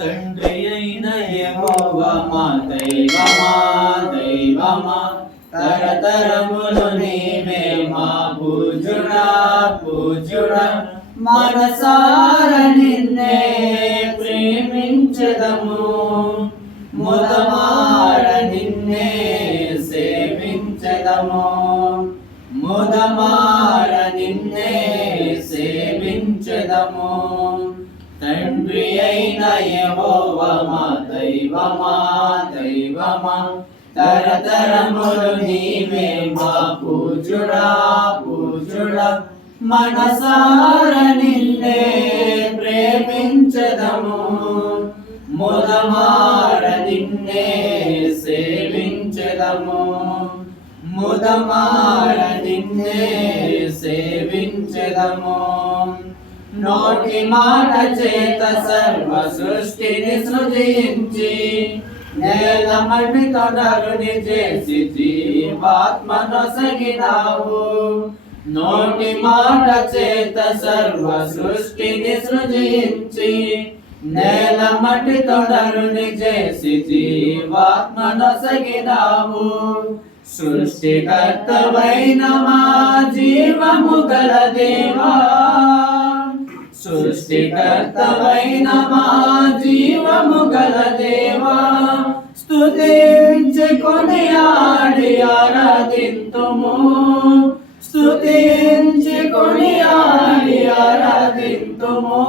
తండ్రి అయిన యెహోవా దైవమా దైవమా. తరతరములు నీవే మా పూజుడా పూజుడా. మనసార నిన్నే ప్రేమించదము. ముదమార నిన్నే సేవించదము. ముదమార నిన్నే సేవించదము. తండ్రి అయిన యెహోవా మా దైవమా దైవమా. తరతరములు నీవే మా పూజుడా పూజుడా. మనసార నిన్నే ప్రేమించదము. ముదమార నిన్నే సేవించదము. ముదమార నిన్నే సేవించదము. నోటి మాట చేత సర్వ సృష్టిని సృజించి నేల మట్టి తొడరుని చేసి జీవాత్మను సగినావు నోటి మాట చేత సర్వ సృష్టిని సృజించి నేల మట్టి తొడరుని చేసి జీవాత్మను సగినావు సృష్టికర్తవైన మా జీవము గల దేవా సృష్టికర్తవైన మా జీవము గల దేవా స్తుతించుకొని ఆడి ఆరాధింతుము. స్తుతించుకొని ఆడి ఆరాధింతుము.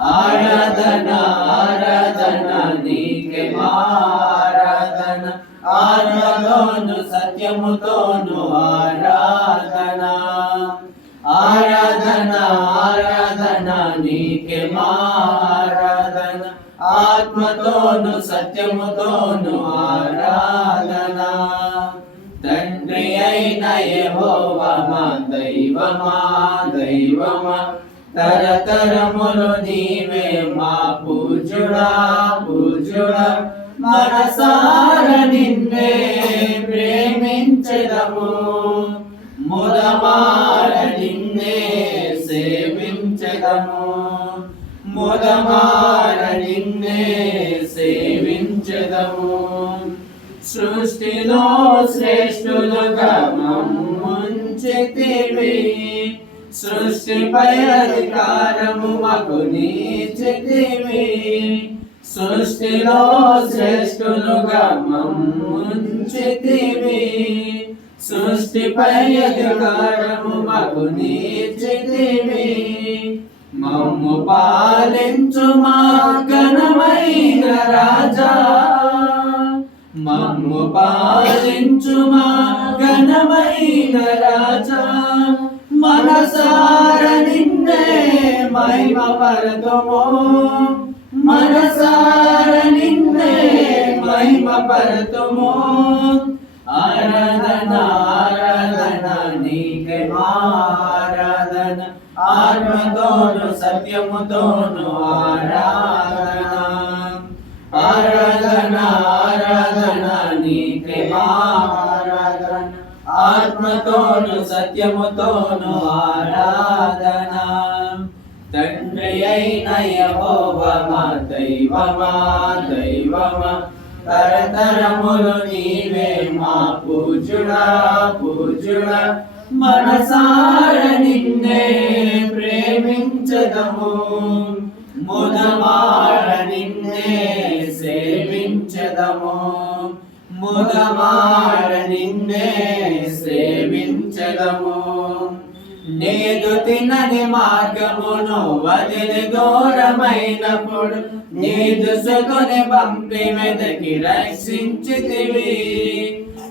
ఆరాధన ఆరాధన నీకే ఆరాధన. ఆరాధను సత్యముతోను ఆరాధన. ఆరాధన ఆరాధన నీకే మా ఆరాధన. ఆత్మతోను సత్యముతోను ఆరాధన. తండ్రి అయిన యెహోవా దైవమా దైవమా. తరతరములు నీవే మా పూజుడా పూజుడా. మనసార నిన్నే ప్రేమించదము. సృష్టిలో శ్రేష్ఠులుగా ముంచితివి సృష్టిపై అధికారము మాకు నీచితివి సృష్టిలో శ్రేష్ఠులుగా ముంచితివి సృష్టిపై అధికారము మాకు నీచితివి మమ్ము పాలించు మా ఘనమైన ఘనమైన రాజా మనసార నిన్నే మహిమ పరతుము మనసార నిన్నే మహిమ పరతుము ఆరాధన ఆరాధన నీకే మా ఆరాధన. ఆత్మతోను సత్యముతోను ఆత్మతోను సత్యముతోను ఆరాధన. తండ్రి అయిన యహోవమా దైవమా దైవమా. తరతరములు నీవే మా పూజుడా పూజుడా. మనసార నిన్నే ప్రేమించదము. ముదమార నిన్నే సేవించదము. ముదమార నిన్నే సేవించదము నీదు తినని మార్గమును వదిలి ఘోరమైనప్పుడు నీదు సుకొని పంపి మెదకి రక్షించితివి.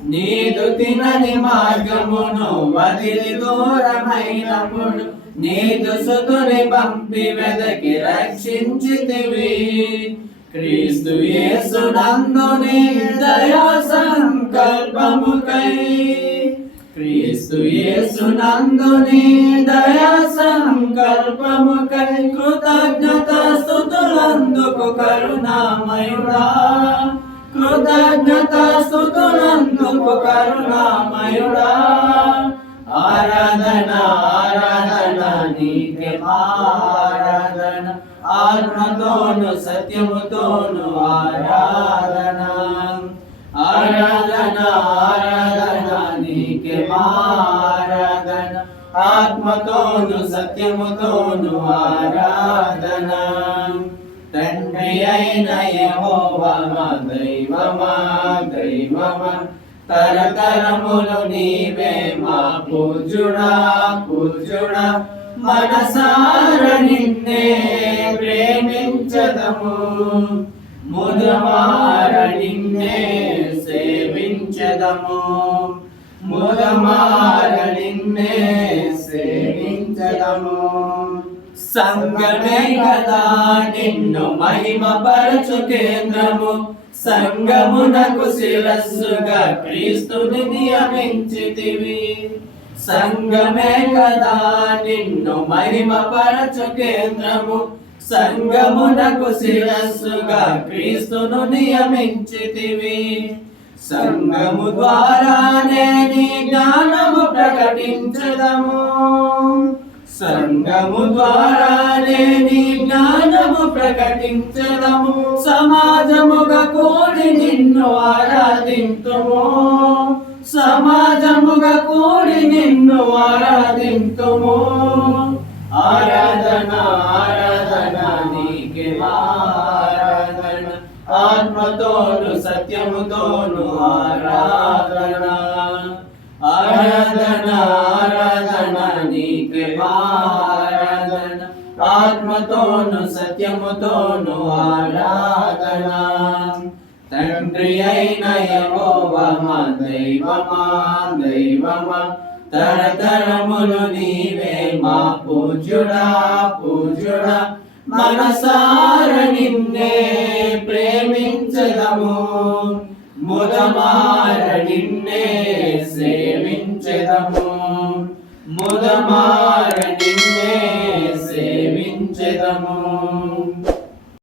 నీదు తినని మార్గమును వదిలి ఘోరమైనప్పుడు నీదు సుతుని పంపి వెదకి రక్షించితివి. క్రీస్తు యేసునందు నీ దయా సంకల్పముకై క్రీస్తు యేసునందు నీ సంకల్పము కై కృతజ్ఞత స్థుతులందుకు కరుణామయుడా. కృతజ్ఞత స్థుతులందుకు కరుణామయుడా. ఆరాధన ఆరాధన నీకే ఆరాధన. ఆత్మతోను సత్యముతోను ఆరాధన. ఆరాధన ఆరాధన ఆరాధన. ఆత్మతోను సత్యముతోను ఆరాధన. తండ్రి అయిన యెహోవా మా దైవమా దైవమా. తరతరములు నీవే మా పూజుడా పూజుడా. మనసార నిన్నే ప్రేమించదము. ముదమార నిన్నే సేవించదము. ముదమార నిన్నే సేవించదము. సంగమే కదా నిన్ను మహిమపరచు కేంద్రము. సంగమునకు శిరస్సుగా క్రీస్తుని నియమించితివి సంగమే కదా నిన్ను మహిమపరచు కేంద్రము. సంగమునకు శిరస్సుగా క్రీస్తును నియమించితివి సంగము ద్వారానే నీ జ్ఞానము ప్రకటించదము. సంగము ద్వారానే నీ జ్ఞానము ప్రకటించదము. సమాజముగా కూడి నిన్ను ఆరాధింతుము. సమాజముగా కూడి నిన్ను ఆరాధింతుము. ఆరాధన ఆరాధన నీకే ఆరాధన ఆత్మతోను సత్యముతోను ఆరాధన. ఆరాధన ఆరాధన నీ కృపారాధన ఆత్మతోను సత్యముతోను ఆరాధన. తండ్రి అయిన యెహోవా మా దైవమా దైవమా. తరతరములు నీవే మా పూజుడా పూజుడా మనసార నిన్నే ప్రేమించదము. ముదమార నిన్నే సేవించదము. ముదమార నిన్నే సేవించదము.